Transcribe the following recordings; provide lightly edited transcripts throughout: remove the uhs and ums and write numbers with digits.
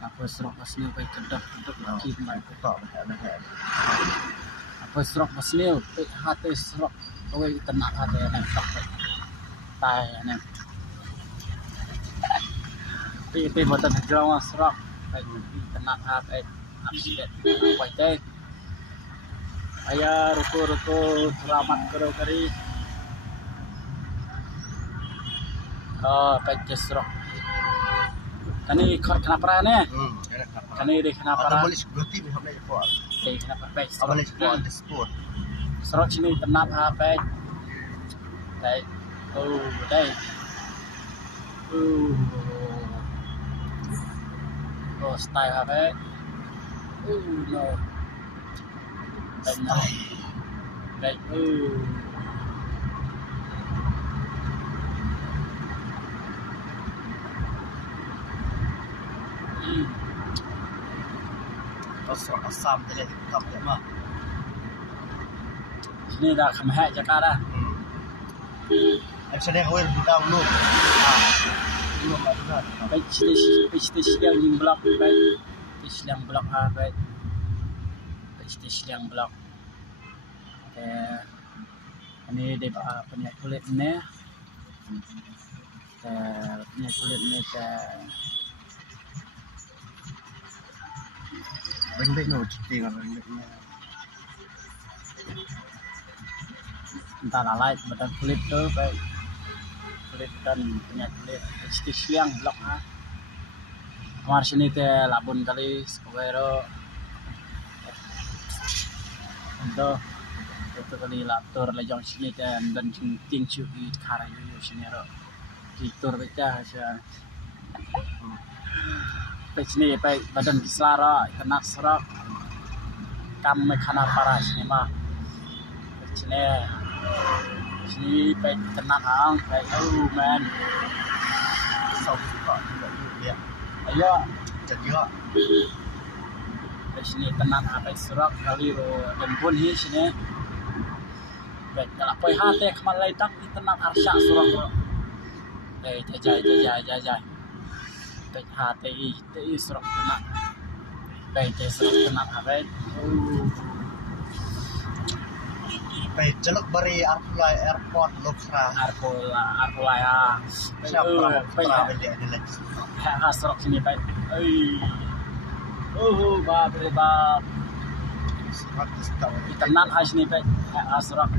Apa serok pasnyaไปkedap lagi kembali. Tak ada. Apa serok pasnyaไปhati serokเอาtenak hati yang tak tai yang pi botan jawa serokไปtenak hati upsetไปใจayah ruko selamat kariไปserok kani kenapa ne kani di kenapa boleh berhenti sampai keluar. kenapa baik Boleh keluar di sport. serok sini tenak hati baik đây style hả bé no Style. đây Asal Assam tadi tetap ya mah. sini dah kami hak Jakarta Actually kau udah download. Belum ada. baik sini yang di blok baik yang blok ha baik yang blok ini dia punya kulit ni punya kulit ni Rendek no, cuti kan rendeknya. entah lalai badan kulit tu baik kulit dan punya kulit siang blok ha kamar sini teh labun kali sekawero itu kali laptor lejong sini teh dan ting cuci karayu sini ro titur baca aja pe sini pe badan kisara kena serak kam mekana para sini mah sini pe kena hang pe man Sau suka juga dia. ayo Jadi lah. pe sini tenang apa serak kali ro dan pun hi sini pe kalau pe hate kemalai tak tenang arsya serak ro jajai pe hate itu serak tenang pe serak tenang apa Jelek bari Arpulai Airport Lokra. Arpulai ah. Siapa pernah beli ada lagi? Asrok sini baik. Bab. Tenang has sini baik. Asrok.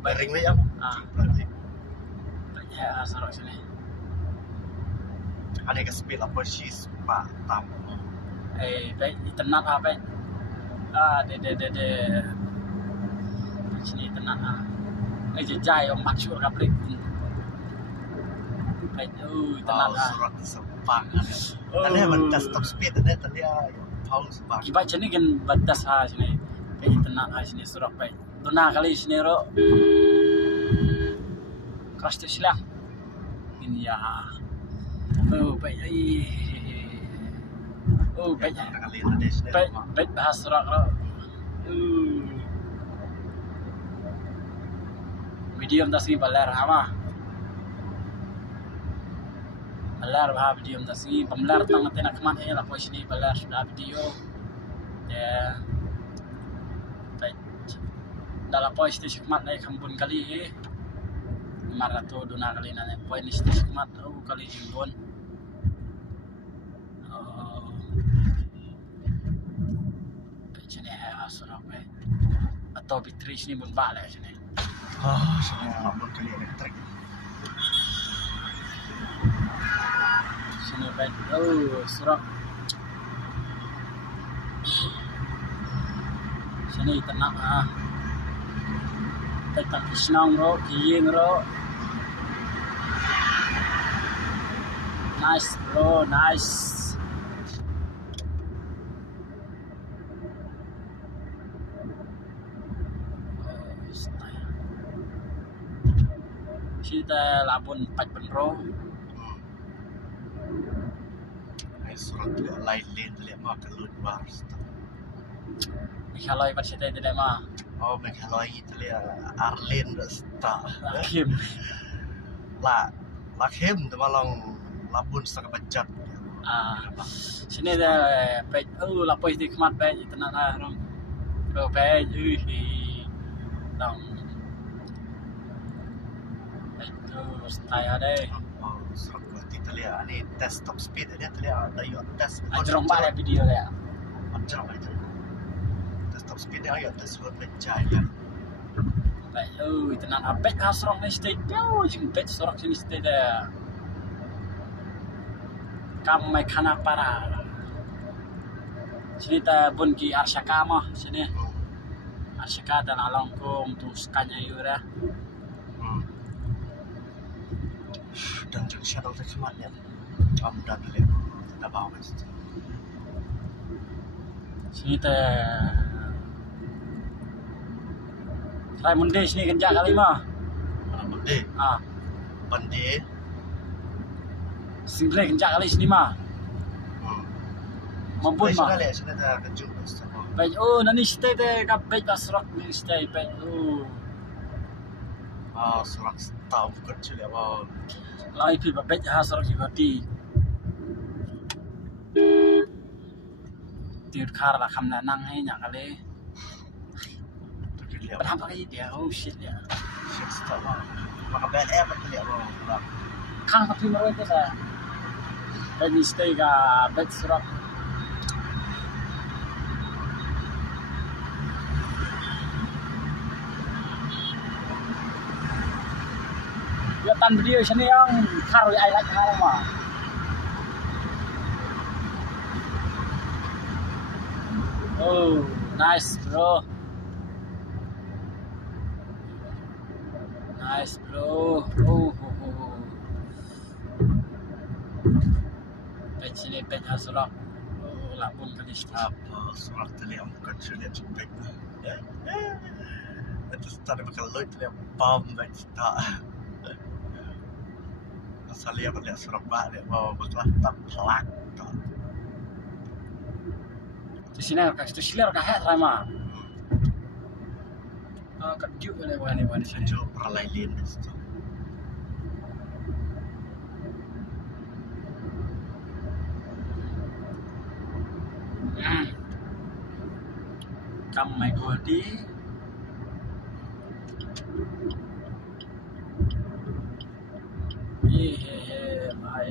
Bering ni apa? Baik asrok sini. Ada ke speed apa sih pak tam? Baik tenang apa? De sini tenang jajai orang maksud kaplik baik tenang surat sepang ada batas top speed ada tadi tahu sepang kibat sini kan batas sini baik tenang sini surat baik dona kali sini ro keras tu silang ini ya baik baik bahas surat ro medium tasgi balar hama balar bah medium tasgi pemlar tang tenak man la posini balar sudah video ya baik dalam poin stage mat naik kampun kali marato dona kali nanya poin stage mat kali jimbon sini surat baik atau bitri sini pun balik sini semua abang kali elektrik. Sini baik. Surat. Sini tenang Tetap senang ro, kiing ro. Nice bro, nice. Kita labun 4 benro. Surat tu lain lihat mah kelut bars. Kalau ibarat kita tidak mah. Oh, kalau itu lihat Arlen dah Kim. Lah, Kim tu malang labun setengah bejat. Ah, sini dah pej lapis di kemat pej tenan ah rom. Pej dong. Itu stay ada. Oh, serap berarti terlihat ni test top speed dia terlihat ada yuk test. Ajrong ba video dia. Macam itu. Test top speed dia yuk test buat pencai kan. Pej tenan apet hasrong ni stay piau jing pej sorok sini stay dah. Kam mai khana para. Sini ta bun ki arsyaka mah sini. Arsyaka dan along ko untuk skanya yura. Dan junction auto kematnya. Dah beli. Dah bawa mesti. Sini ta Rai Mundi sini kenjak kali mah. Bende. Ah, Bende. simple kenjak kali sini mah. Mampun mah. Sekali sini dah kejut mesti. Baik, nani stay deh, kap baik basrok ni stay baik. Surat tahu kecil ya, Lai pi baik hasrok juga di. Tiut kar lah kam nang hai nyak kali. terlihat. Berapa kali dia? Oh shit ya. Shit tahu. Maka BLM terlihat bang. Kang tapi merawat tu saya. Baik stay ka baik surok. Ya tan video sini yang kar ai like hal mah. Oh, nice bro. Nice bro. Baik sini baik hasrok. Lapun kali stop. Apa surat terlihat kecil ya cepet. Itu tadi bakal loy terlihat bom baik tak. Masalah yang terlihat surat dia bawa bakal tak pelak. Di sini tu siler ka het rama. Kerjuk le wani sini. Sejauh perlain itu. Kam mai godi. Mai.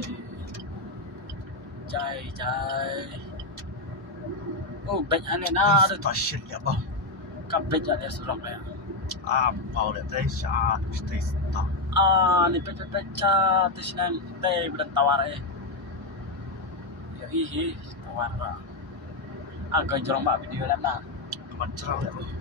Jai. Oh, baik ane na ada Stasiun ya bang. kap baik ada surok le. Apa udah teh saat mesti stop. Ni peca tu sini teh bukan tawar Ya tawar lah. Kau jorong bak video lah na. Macam ya bang.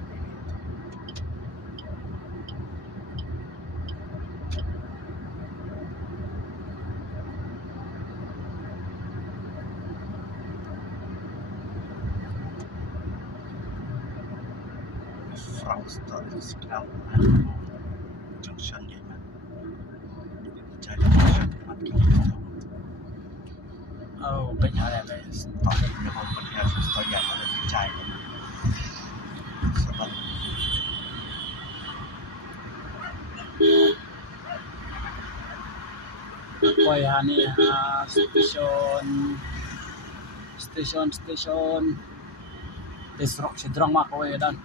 Frankstad sekarang junction dia kan. Jadi junction Oh, baik ada le. stop dia mau pergi stop yang ada di Chai. Sebab Koi hani stesen. Desrok sedrong mak koi dan.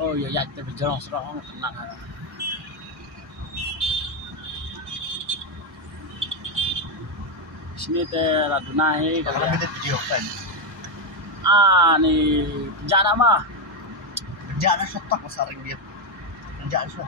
Oh ya tu berjorong serok tenang. Sini teh ladunai kalau kalau beda video kan. ni penjara mah. Kerja ada setak masaring dia. Kerja ada